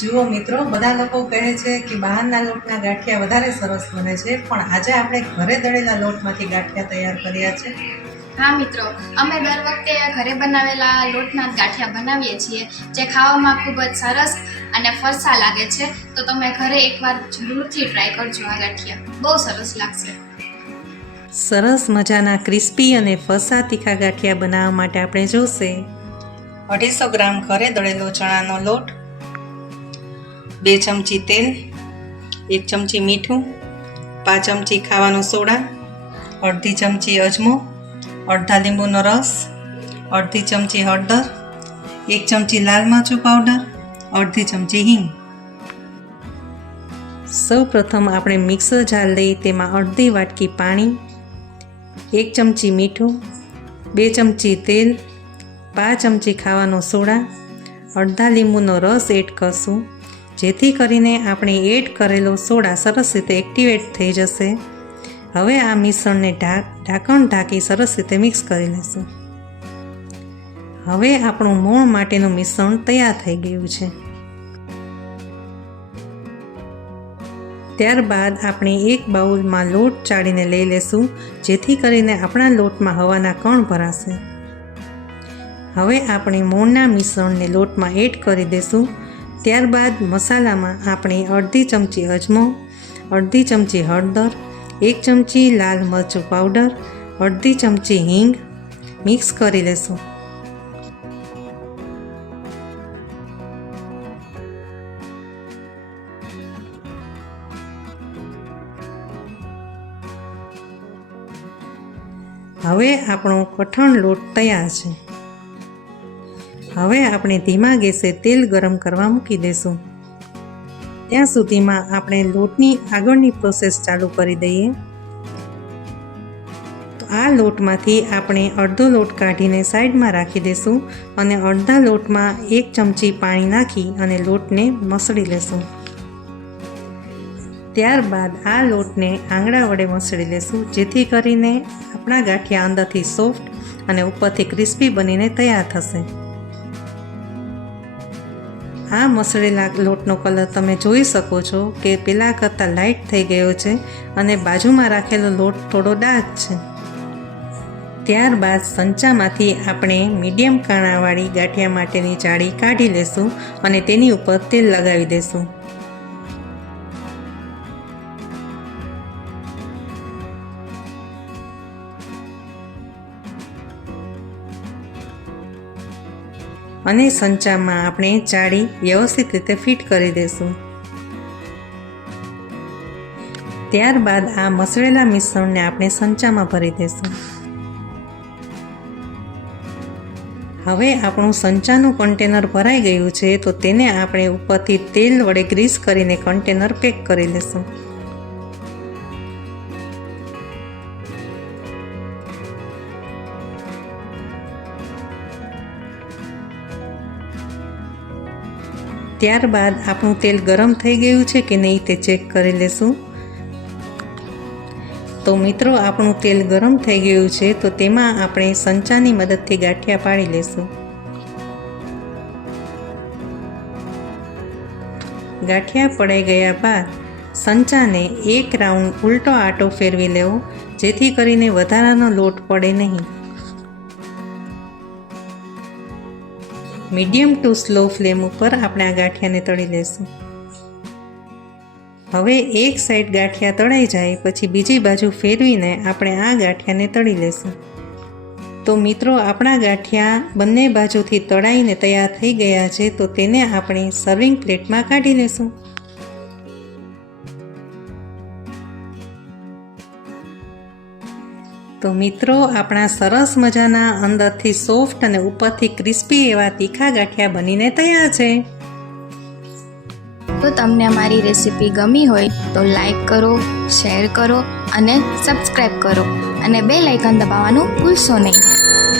જુઓ મિત્રો, બધા લોકો કહે છે કે બહારના લોટના ગાંઠિયા વધારે સરસ બને છે, પણ આજે આપણે ઘરે દળેલા લોટમાંથી ગાંઠિયા તૈયાર કર્યા છે. હા મિત્રો, અમે દર વખતે ઘરે બનાવેલા લોટના ગાંઠિયા બનાવીએ છીએ, જે ખાવામાં ખૂબ જ સરસ અને ફરસા લાગે છે. તો તમે ઘરે એકવાર જરૂરથી ટ્રાય કરજો. આ ગાંઠિયા બહુ સરસ લાગશે. સરસ મજાના ક્રિસ્પી અને ફરસા તીખા ગાંઠિયા બનાવવા માટે આપણે જોશે 250 ગ્રામ ઘરે દળેલો ચણાનો લોટ, 2 ચમચી તેલ, 1 ચમચી મીઠું, 5 ચમચી ખાવાનો સોડા, અડધી ચમચી અજમો, અડધા લીંબુનો રસ, અડધી ચમચી હળદર, 1 ચમચી લાલ મરચું પાવડર, અડધી ચમચી હિંગ. સૌ પ્રથમ આપણે મિક્સર જાર લઈ તેમાં અડધી વાટકી પાણી, 1 ચમચી મીઠું, 2 ચમચી તેલ, 5 ચમચી ખાવાનો સોડા, અડધા લીંબુનો રસ એડ કરશું, જેથી કરીને આપણે એડ કરેલો સોડા સરસ રીતે એક્ટિવેટ થઈ જશે. હવે આ મિશ્રણને ઢાંકણ ઢાંકી સરસ રીતે મિક્સ કરી લઈશું. હવે આપણું મોણ માટેનું મિશ્રણ તૈયાર થઈ ગયું છે. ત્યારબાદ આપણે એક બાઉલમાં લોટ ચાળીને લઈ લેશું, જેથી કરીને આપણા લોટમાં હવાના કણ ભરાશે. હવે આપણે મોણના મિશ્રણને લોટમાં એડ કરી દઈશું. ત્યારબાદ મસાલામાં આપણે અડધી ચમચી અજમો, અડધી ચમચી હળદર, 1 ચમચી લાલ મરચું પાવડર, અડધી ચમચી હિંગ મિક્સ કરી લેશું. હવે આપણો કઠણ લોટ તૈયાર છે. હવે આપણે ધીમા ગેસે તેલ ગરમ કરવા મૂકી દઈશું. ત્યાં સુધીમાં આપણે લોટની આગળની પ્રોસેસ ચાલુ કરી દઈએ. તો આ લોટમાંથી આપણે અડધો લોટ કાઢીને સાઈડમાં રાખી દઈશું અને અડધા લોટમાં 1 ચમચી પાણી નાખી અને લોટને મસળી લેશું. ત્યારબાદ આ લોટને આંગળા વડે મસળી લેશું, જેથી કરીને આપણા ગાંઠિયા અંદરથી સોફ્ટ અને ઉપરથી ક્રિસ્પી બનીને તૈયાર થશે. આ મસળેલા લોટનો કલર તમે જોઈ શકો છો કે પહેલાં કરતાં લાઇટ થઈ ગયો છે અને બાજુમાં રાખેલો લોટ થોડો ડાર્ક છે. ત્યારબાદ સંચામાંથી આપણે મીડિયમ કાણાવાળી ગાંઠિયા માટેની જાળી કાઢી લેશું અને તેની ઉપર તેલ લગાવી દઈશું. અને સંચામાં આપણે જાળી વ્યવસ્થિત રીતે ફિટ કરી દઈશું. ત્યારબાદ આ મસળેલા મિશ્રણને આપણે સંચામાં ભરી દઈશું. હવે આપણું સંચાનું કન્ટેનર ભરાઈ ગયું છે, તો તેને આપણે ઉપરથી તેલ વડે ગ્રીસ કરીને કન્ટેનર પેક કરી લઈશું. ત્યારબાદ આપણું તેલ ગરમ થઈ ગયું છે કે નહીં તે ચેક કરી લેશું. તો મિત્રો, આપણું તેલ ગરમ થઈ ગયું છે, તો તેમાં આપણે સંચાની મદદથી ગાંઠિયા પાડી લેશું. ગાંઠિયા પડાઈ ગયા બાદ સંચાને એક રાઉન્ડ ઉલટો આંટો ફેરવી લેવો, જેથી કરીને વધારાનો લોટ પડે નહીં. મીડિયમ ટુ સ્લો ફ્લેમ ઉપર આપણે આ ગાંઠિયાને તળી લઈશું. હવે એક સાઈડ ગાંઠિયા તળાઈ જાય પછી બીજી બાજુ ફેરવીને આપણે આ ગાંઠિયાને તળી લઈશું. તો મિત્રો, આપણા ગાંઠિયા બંને બાજુથી તળાઈને તૈયાર થઈ ગયા છે, તો તેને આપણે સર્વિંગ પ્લેટમાં કાઢી લઈશું. તો મિત્રો, આપણા સરસ મજાના અંદરથી સોફ્ટ અને ઉપરથી ક્રિસ્પી એવા તીખા ગાંઠિયા બનીને તૈયાર છે. તો તમને અમારી રેસીપી ગમી હોય તો લાઈક કરો, શેર કરો અને સબસ્ક્રાઈબ કરો અને બેલ આઇકન દબાવવાનું ભૂલશો નહીં.